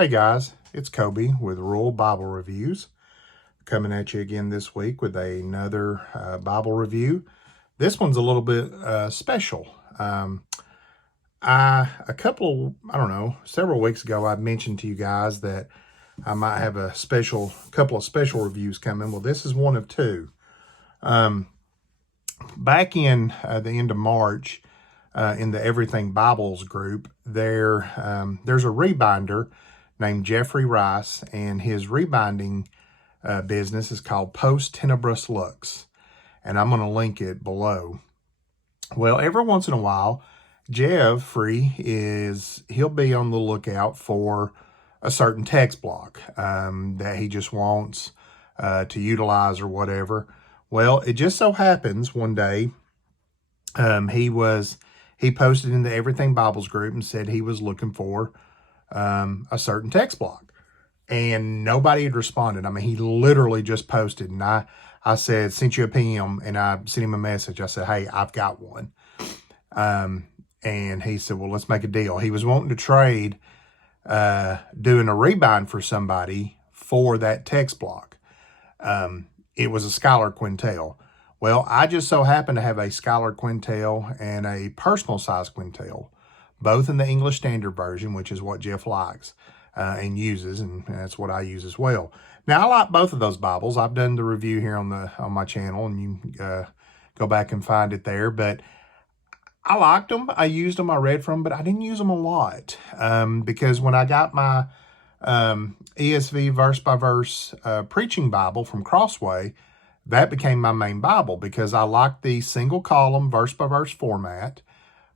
Hey guys, it's Kobe with Rural Bible Reviews, coming at you again this week with another Bible review. This one's a little bit special. Several weeks ago, I mentioned to you guys that I might have a couple of special reviews coming. Well, this is one of two. Back in the end of March, in the Everything Bibles group, there's a rebinder named Jeffrey Rice, and his rebinding business is called Tenebras Lux, and I'm going to link it below. Well, every once in a while, Jeffrey he'll be on the lookout for a certain text block that he just wants to utilize or whatever. Well, it just so happens one day he posted in the Everything Bibles group and said he was looking for a certain text block, and nobody had responded. I mean, he literally just posted, and I said, sent you a PM, and I sent him a message. I said, hey, I've got one. And he said, well, let's make a deal. He was wanting to trade doing a rebind for somebody for that text block. It was a Scholar Quintel. Well, I just so happen to have a Scholar Quintel and a personal size Quintel, both in the English Standard Version, which is what Jeff likes and uses, and that's what I use as well. Now, I like both of those Bibles. I've done the review here on my channel, and you go back and find it there. But I liked them. I used them. I read from them, but I didn't use them a lot because when I got my ESV verse-by-verse Preaching Bible from Crossway, that became my main Bible because I like the single column verse-by-verse format.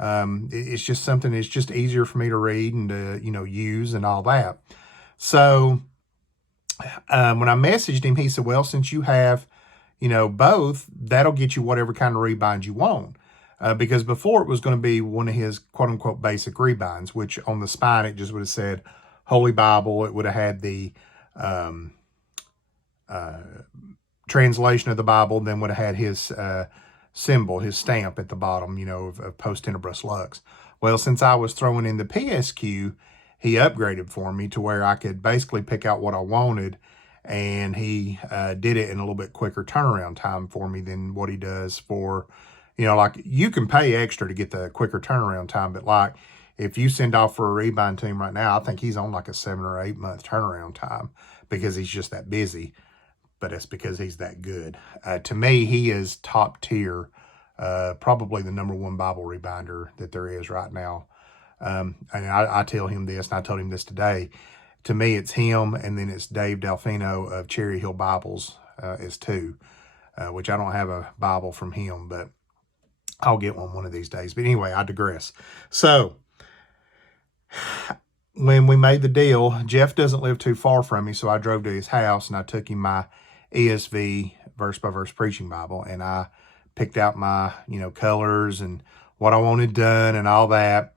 It's just something that's just easier for me to read and to, use and all that. So when I messaged him, he said, well, since you have, both, that'll get you whatever kind of rebind you want. Because before it was going to be one of his quote unquote basic rebinds, which on the spine, it just would have said Holy Bible. It would have had the translation of the Bible, then would have had his symbol, his stamp at the bottom, of Post Tenebras Lux. Well, since I was throwing in the PSQ, he upgraded for me to where I could basically pick out what I wanted, and he did it in a little bit quicker turnaround time for me than what he does for, like you can pay extra to get the quicker turnaround time, but like if you send off for a rebind to him right now, I think he's on like a 7 or 8 month turnaround time because he's just that busy. But it's because he's that good. To me, he is top tier, probably the #1 Bible rebinder that there is right now. And I tell him this, and I told him this today. To me, it's him, and then it's Dave Delfino of Cherry Hill Bibles is two, which I don't have a Bible from him, but I'll get one of these days. But anyway, I digress. So when we made the deal, Jeff doesn't live too far from me, so I drove to his house, and I took him my ESV verse-by-verse Preaching Bible, and I picked out my, colors and what I wanted done and all that,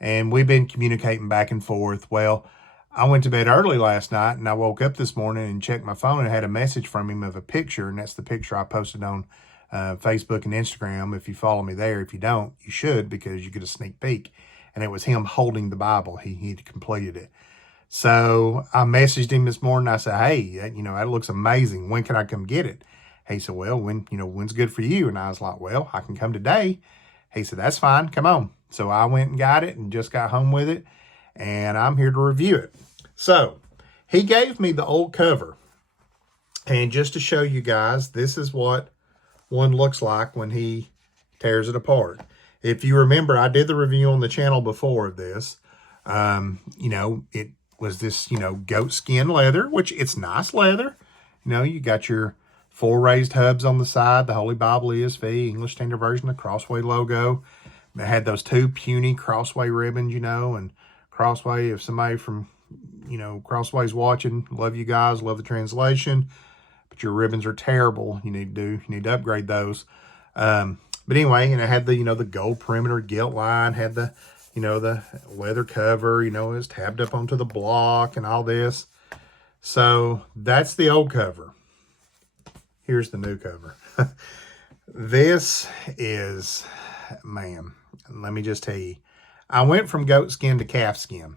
and we've been communicating back and forth. Well, I went to bed early last night, and I woke up this morning and checked my phone and had a message from him of a picture, and that's the picture I posted on Facebook and Instagram. If you follow me there, if you don't, you should, because you get a sneak peek, and it was him holding the Bible. He'd completed it. So I messaged him this morning. I said, hey, that looks amazing. When can I come get it? He said, well, when's good for you? And I was like, well, I can come today. He said, that's fine. Come on. So I went and got it and just got home with it, and I'm here to review it. So he gave me the old cover. And just to show you guys, this is what one looks like when he tears it apart. If you remember, I did the review on the channel before of this. It was this, goat skin leather, which it's nice leather. You got your 4 raised hubs on the side, the Holy Bible ESV, English Standard Version, the Crossway logo. It had those 2 puny Crossway ribbons, and Crossway, if somebody from, Crossway's watching, love you guys, love the translation, but your ribbons are terrible. You need to upgrade those. But anyway, and it had the, the gold perimeter gilt line, had the, the leather cover, it was tabbed up onto the block and all this. So that's the old cover. Here's the new cover. This is, man, let me just tell you, I went from goat skin to calf skin.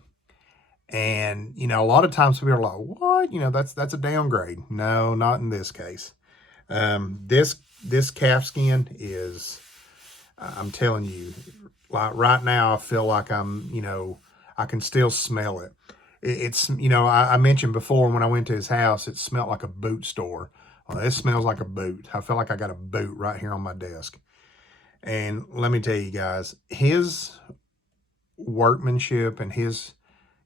And, you know, a lot of times people are like, what? You know, that's a downgrade. No, not in this case. This calf skin is, I'm telling you, like right now, I feel like I'm, you know, I can still smell it. It's, you know, I mentioned before when I went to his house, it smelled like a boot store. Well, this smells like a boot. I feel like I got a boot right here on my desk. And let me tell you guys, his workmanship and his,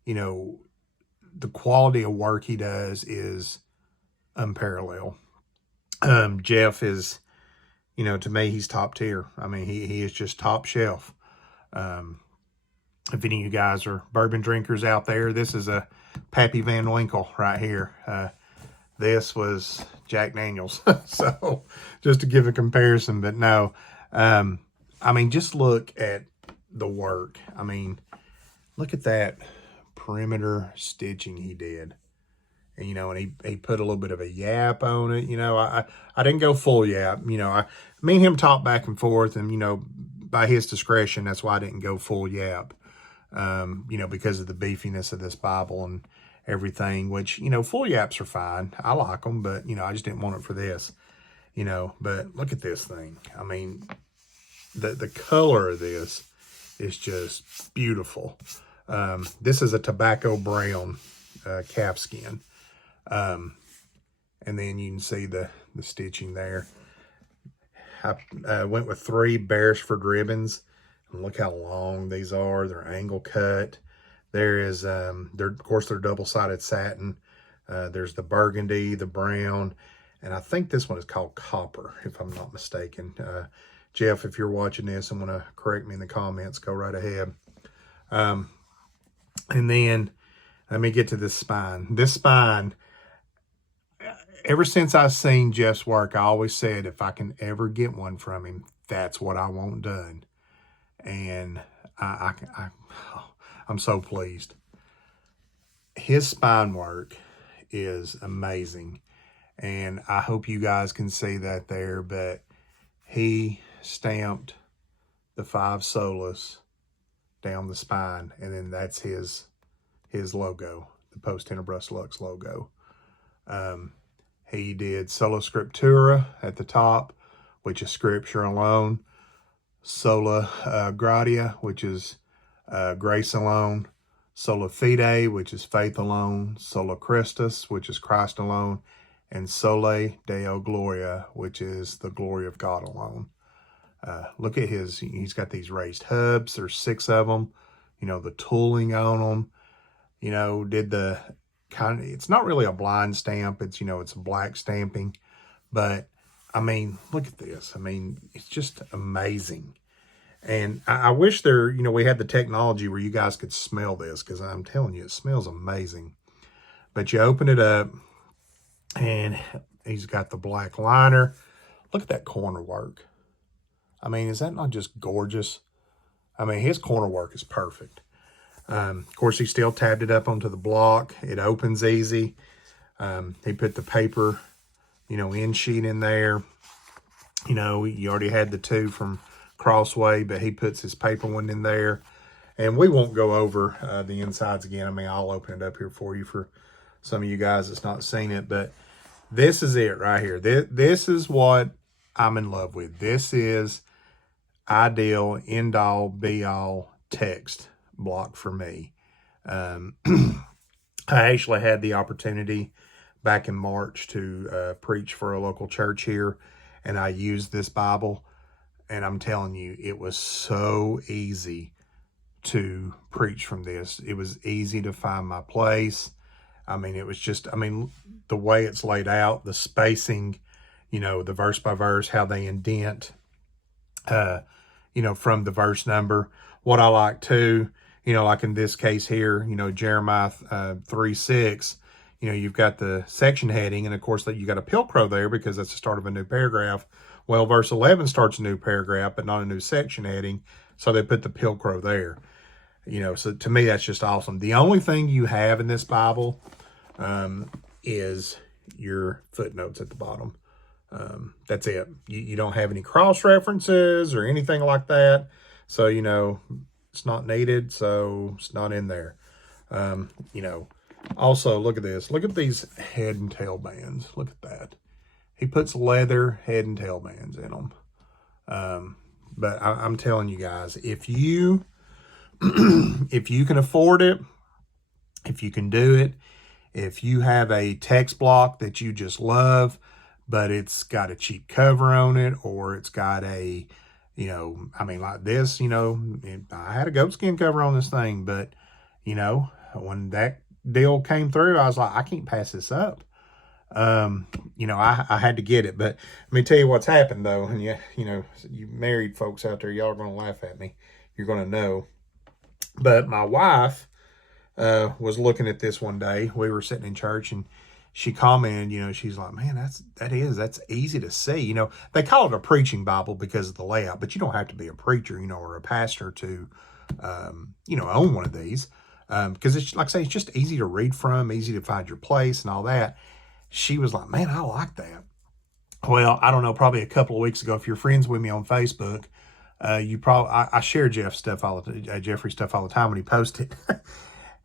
you know, the quality of work he does is unparalleled. Jeff is, you know, to me, he's top tier. I mean, he is just top shelf. If any of you guys are bourbon drinkers out there, this is a Pappy Van Winkle right here. This was Jack Daniels. So just to give a comparison, but no, I mean, just look at the work. I mean, look at that perimeter stitching he did. And, you know, and he put a little bit of a yap on it. You know, I didn't go full yap. You know, me and him talked back and forth, and, you know, by his discretion, that's why I didn't go full yap. You know, because of the beefiness of this Bible and everything, which, you know, full yaps are fine. I like them, but, you know, I just didn't want it for this, you know. But look at this thing. I mean, the color of this is just beautiful. This is a tobacco brown calf skin. And then you can see the stitching there. I went with 3 Beresford ribbons. And look how long these are. They're angle cut. There is, of course, they're double-sided satin. There's the burgundy, the brown, and I think this one is called copper, if I'm not mistaken. Jeff, if you're watching this and want to correct me in the comments, go right ahead. And then let me get to this spine. This spine, ever since I've seen Jeff's work, I always said if I can ever get one from him, that's what I want done. And I'm so pleased. His spine work is amazing. And I hope you guys can see that there, but he stamped the 5 solas down the spine, and then that's his logo, the Post Tenebras Lux logo. He did Sola Scriptura at the top, which is scripture alone. Sola Gratia, which is grace alone. Sola Fide, which is faith alone. Sola Christus, which is Christ alone. And Sole Deo Gloria, which is the glory of God alone. Look at he's got these raised hubs. There's 6 of them. You know, the tooling on them. You know, did the kind of, it's not really a blind stamp. It's, you know, it's a black stamping. But, I mean, look at this. I mean, it's just amazing. And I wish you know, we had the technology where you guys could smell this, because I'm telling you, it smells amazing. But you open it up, and he's got the black liner. Look at that corner work. I mean, is that not just gorgeous? I mean, his corner work is perfect. Of course, he still tabbed it up onto the block. It opens easy. He put the paper, you know, end sheet in there. You know, you already had the 2 from Crossway, but he puts his paper one in there. And we won't go over the insides again. I mean, I'll open it up here for you for some of you guys that's not seen it. But this is it right here. This is what I'm in love with. This is ideal, end-all, be-all text block for me. I actually had the opportunity back in March to preach for a local church here, and I used this Bible. And I'm telling you, it was so easy to preach from this. It was easy to find my place. I mean, it was just, I mean, the way it's laid out, the spacing, you know, the verse by verse, how they indent, you know, from the verse number. What I like too, you know, like in this case here, you know, Jeremiah 3:6, you know, you've got the section heading, and of course that you got a pilcrow there because that's the start of a new paragraph. Well, verse 11 starts a new paragraph, but not a new section heading, so they put the pilcrow there. You know, so to me, that's just awesome. The only thing you have in this Bible is your footnotes at the bottom. That's it. You don't have any cross references or anything like that. So, you know, it's not needed, so it's not in there. You know, also look at this. Look at these head and tail bands. Look at that. He puts leather head and tail bands in them. But I'm telling you guys, if you if you can afford it, if you can do it, if you have a text block that you just love, but it's got a cheap cover on it, or it's got a, you know, I mean, like this, you know, I had a goatskin cover on this thing, but, you know, when that deal came through, I was like, I can't pass this up. You know, I had to get it. But let me tell you what's happened, though. And you know, you married folks out there, y'all are going to laugh at me. You're going to know. But my wife was looking at this one day. We were sitting in church, and she commented, you know, she's like, man, that's easy to see. You know, they call it a preaching Bible because of the layout, but you don't have to be a preacher, you know, or a pastor to, you know, own one of these. Because it's, like I say, it's just easy to read from, easy to find your place and all that. She was like, man, I like that. Well, I don't know, probably a couple of weeks ago, if you're friends with me on Facebook, you probably, I share Jeffrey's stuff all the time when he posts it.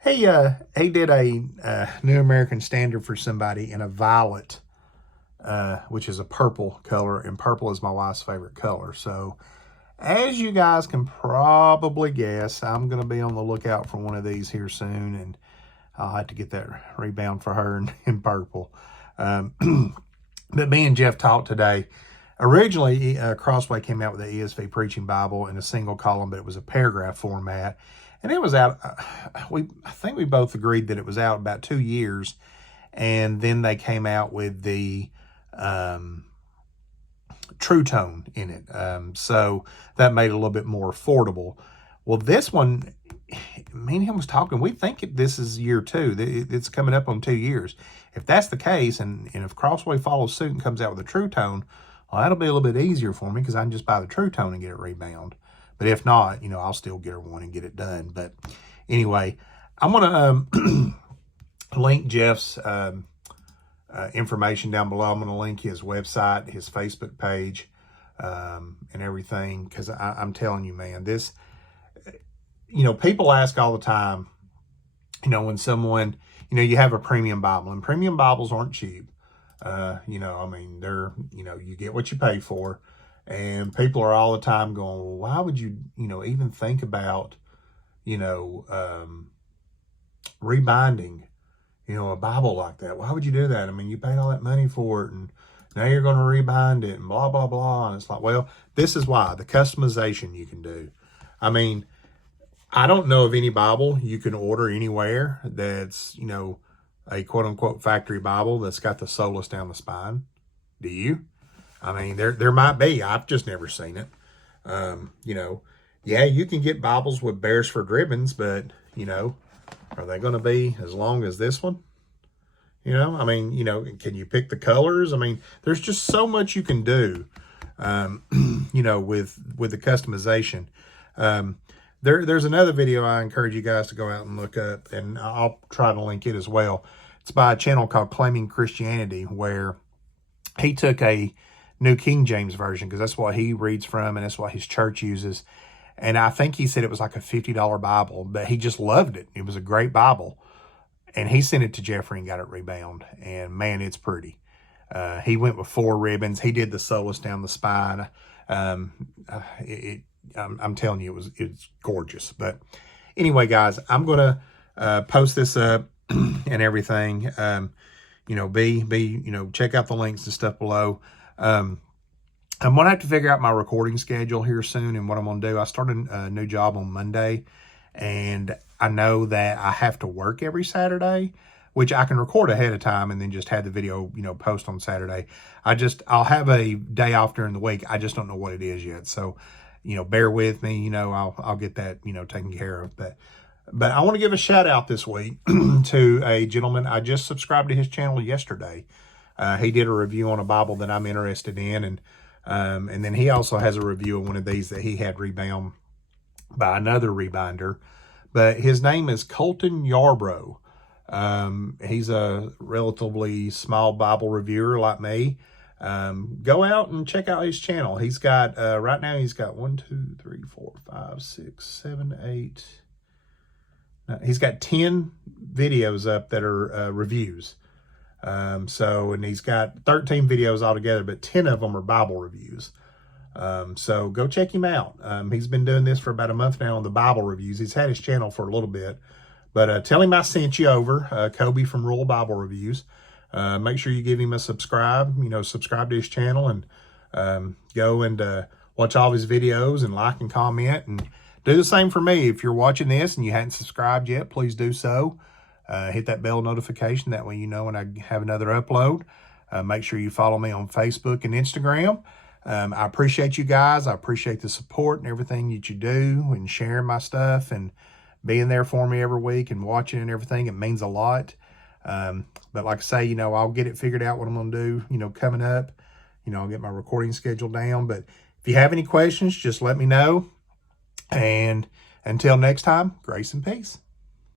He did a New American Standard for somebody in a violet, which is a purple color, and purple is my wife's favorite color. So as you guys can probably guess, I'm going to be on the lookout for one of these here soon, and I'll have to get that rebound for her in purple. But me and Jeff talked today. Originally, Crossway came out with the ESV Preaching Bible in a single column, but it was a paragraph format. And it was out, I think we both agreed that it was out about 2 years. And then they came out with the True Tone in it. So that made it a little bit more affordable. Well, this one, me and him was talking, we think this is year 2. It's coming up on 2 years. If that's the case, and if Crossway follows suit and comes out with a True Tone, well, that'll be a little bit easier for me because I can just buy the True Tone and get it rebound. But if not, you know, I'll still get her one and get it done. But anyway, I'm going to link Jeff's information down below. I'm going to link his website, his Facebook page, and everything, because I'm telling you, man, this, you know, people ask all the time, you know, when someone, you know, you have a premium Bible, and premium Bibles aren't cheap. You know, I mean, they're, you know, you get what you pay for. And people are all the time going, well, why would you, you know, even think about, you know, rebinding, you know, a Bible like that? Why would you do that? I mean, you paid all that money for it, and now you're going to rebind it and blah, blah, blah. And it's like, well, this is why, the customization you can do. I mean, I don't know of any Bible you can order anywhere that's, you know, a quote unquote factory Bible that's got the solus down the spine. Do you? I mean, there might be. I've just never seen it. You know, yeah, you can get Bibles with Beresford ribbons, but, you know, are they going to be as long as this one? You know, I mean, you know, can you pick the colors? I mean, there's just so much you can do, you know, with the customization. There's another video I encourage you guys to go out and look up, and I'll try to link it as well. It's by a channel called Claiming Christianity, where he took a New King James Version, because that's what he reads from and that's what his church uses. And I think he said it was like a $50 Bible, but he just loved it. It was a great Bible. And he sent it to Jeffrey and got it rebound. And man, it's pretty. He went with 4 ribbons. He did the solus down the spine. I'm telling you, it's gorgeous. But anyway, guys, I'm going to post this up and everything. You know, you know, check out the links and stuff below. I'm going to have to figure out my recording schedule here soon and what I'm going to do. I started a new job on Monday, and I know that I have to work every Saturday, which I can record ahead of time and then just have the video, you know, post on Saturday. I'll have a day off during the week. I just don't know what it is yet. So, you know, bear with me, you know, I'll get that, you know, taken care of. But I want to give a shout out this week to a gentleman. I just subscribed to his channel yesterday. He did a review on a Bible that I'm interested in, and then he also has a review of one of these that he had rebound by another rebinder. But his name is Colton Yarbrough. He's a relatively small Bible reviewer like me. Go out and check out his channel. He's got, right now he's got 1, 2, 3, 4, 5, 6, 7, 8, He's got 10 videos up that are reviews. And he's got 13 videos altogether, but 10 of them are Bible reviews. So go check him out. He's been doing this for about a month now on the Bible reviews. He's had his channel for a little bit, but tell him I sent you over, Kobe from Rural Bible Reviews. Make sure you give him a subscribe, subscribe to his channel, and go and watch all of his videos and like and comment, and do the same for me. If you're watching this and you hadn't subscribed yet, please do so. Hit that bell notification. That way you know when I have another upload. Make sure you follow me on Facebook and Instagram. I appreciate you guys. I appreciate the support and everything that you do, and sharing my stuff and being there for me every week and watching and everything. It means a lot. But like I say, I'll get it figured out what I'm going to do, coming up. I'll get my recording schedule down. But if you have any questions, just let me know. And until next time, grace and peace.